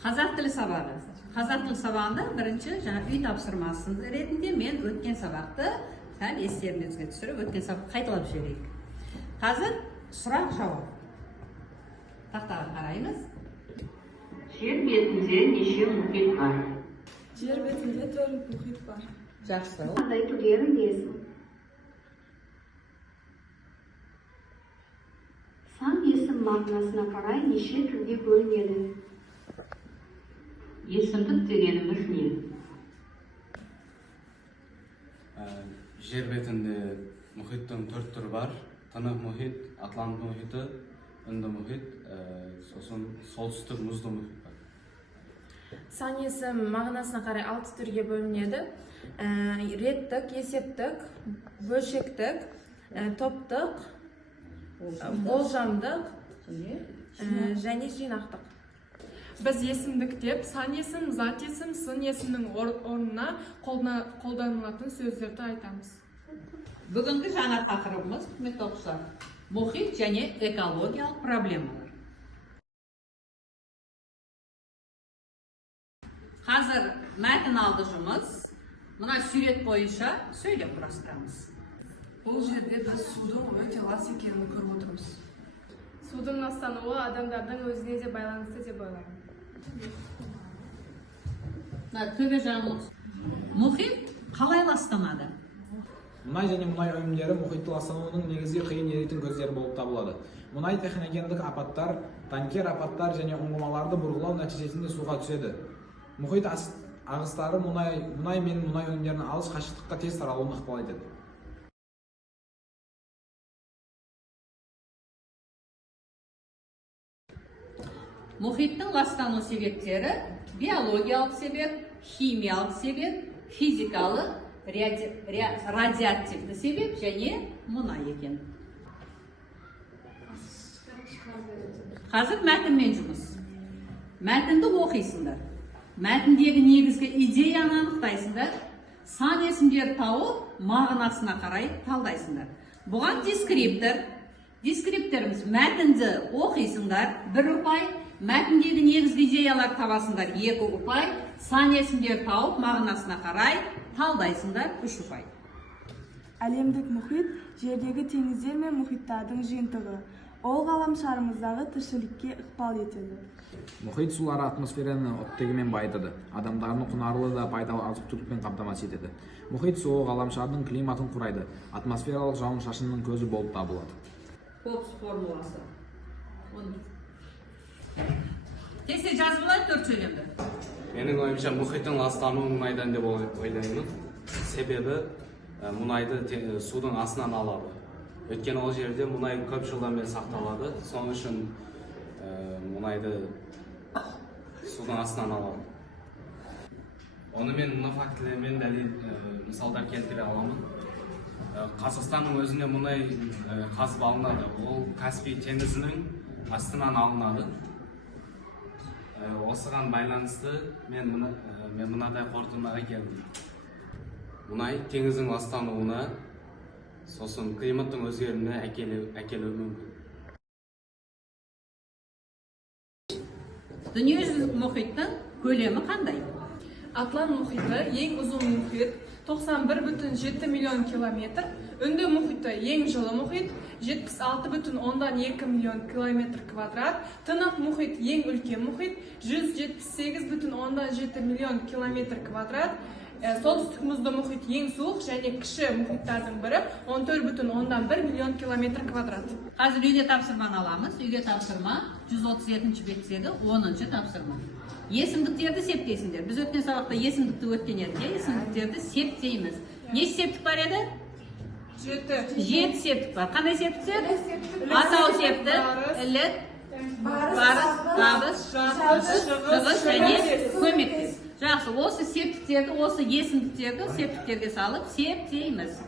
Қазақ тілі сабағы. Қазақ тілі сабағында бірінші жаңа үй тапсырмасы ретінде мен өткен сабақты сәл естеріңізге түсіріп, өткен сабақты қайталап жіберейік. Қазір сұрақ жауап. Тақтаға қараймыз. Жер бетінде неше мұхит бар? Жер бетінде 4 мұхит бар. Жақсы. Қандай түрлерін білесің? Сан есім мағынасына қарай неше түрге бөлінеді? Есімдік дегеніміз не? Жер бетінде мұхиттың 4 түрі бар. Тынық мұхит, Атлант мұхиты, Үнді мұхит, сосын солтүстік мұзды мұхит бар. Сан есім мағынасына қарай 6 түрге бөлінеді. Реттік, есептік, бөлшектік, топтық, болжамдық және жинақтық. Біз есімдік деп сан есім, зат есім, сын есімнің орнына қолданылатын сөздерді айтамыз. Бүгінгі жаңа тақырыбымыз, құрметті оқушылар, мұхит және экологиялық проблемалар. Қазір мәтін алды жұмыс, мына сурет бойынша сөйлеп құрастырамыз. Бұл жерде біз судың өте лас екенін көріп отырмыз. Судың ластануы адамдардың өзіне де байланысты деп ойлаймын. Төбе жағымыз. Мұхит қалай ластанады? Мұнай және мұнай өнімдері мұхитты ластануының негізгі қиын еритін көздері болып табылады. Мұнай техногендік апаттар, танкер апаттар және ұңғымаларды бұрғылау нәтижесінде суға түседі. Мұхит ағыстары мұнай мен мұнай өнімдерінің алыс қашықтыққа тез таралуына ықпал етеді. Мұхиттың ластану себептері биологиялық себеп, химиялық себеп, физикалық, радиоактивті себеп және мұнай екен. Қазір мәтінмен жұмыс. Мәтінді оқисыңдар. Мәтіндегі негізгі идеяны анықтайсыңдар. Сан есімдер тауып, мағынасына қарай талдайсыңдар. Бұған дескриптіріміз мәтінді оқисыңдар, 1 ұпай, мәтіндегі негізгі идеялар табасыңдар, 2 ұпай, сан есімдер тауып, мағынасына қарай талдайсыңдар, 3 ұпай. Әлемдік мұхит жердегі теңіздер мен мұхиттардың жиынтығы. Ол ғаламшарымыздағы тіршілікке ықпал етеді. Мұхит сулары атмосфераны оттегімен байытады. Адамдардың құнарлы да пайдалы азық-түлікпен қамтамасыз етеді. Мұхит суы ғаламшардың климатын құрайды. Атмосфералық жауын-шашынның көзі болып табылады. Хопс формуласы. Кесе жазып алайық 4 сөйлемді. Менің ойымша мұхиттың ластануы мұнайдан деп ойлаймын. Себебі мұнайды судың астынан алады. Өйткені ол жерде мұнай көп жылдан бері сақталады. Соның үшін мұнайды судың астынан алады. Оны мен мына фактілермен мысалдар келтіре аламын. Қазақстанның өзінде мұнай қазып алынады. Ол Каспий теңізінің астынан алынады. Осыған байланысты мен мынадай қорытындыға келдім. Мұнай теңіздің ластануына, сосын климаттың өзгеруіне әкелуі мүмкін. Дүниежүзілік мұхиттың көлемі қандай? Атлант мұхиты ең ұзын мұхит, 91,7 миллион километр. Үнді мұхиты ең жылы мұхит, 76,2 миллион километр квадрат. Тынық мұхит ең үлкен мұхит, 178,7 миллион километр квадрат. Солтүстік мұзды мұхит ең суық және кіші мұхиттардың бірі 14,1 миллион километр квадрат. Қазір үйде тапсырманы аламыз. Үйге тапсырма 137 беттегі 10-шы тапсырма. Есімдіктерді септейсіңдер. Біз өткен сабақта есімдікті өткен едік. Есімдіктерді септейміз. Не септік бар еді? 7 септік бар. Қандай септіктер? Атау септі, ілік, барыс, табыс, шығыс және көмектес. Жақсы, осы септіктерді, осы есімдіктерді септіктерге салып септейміз.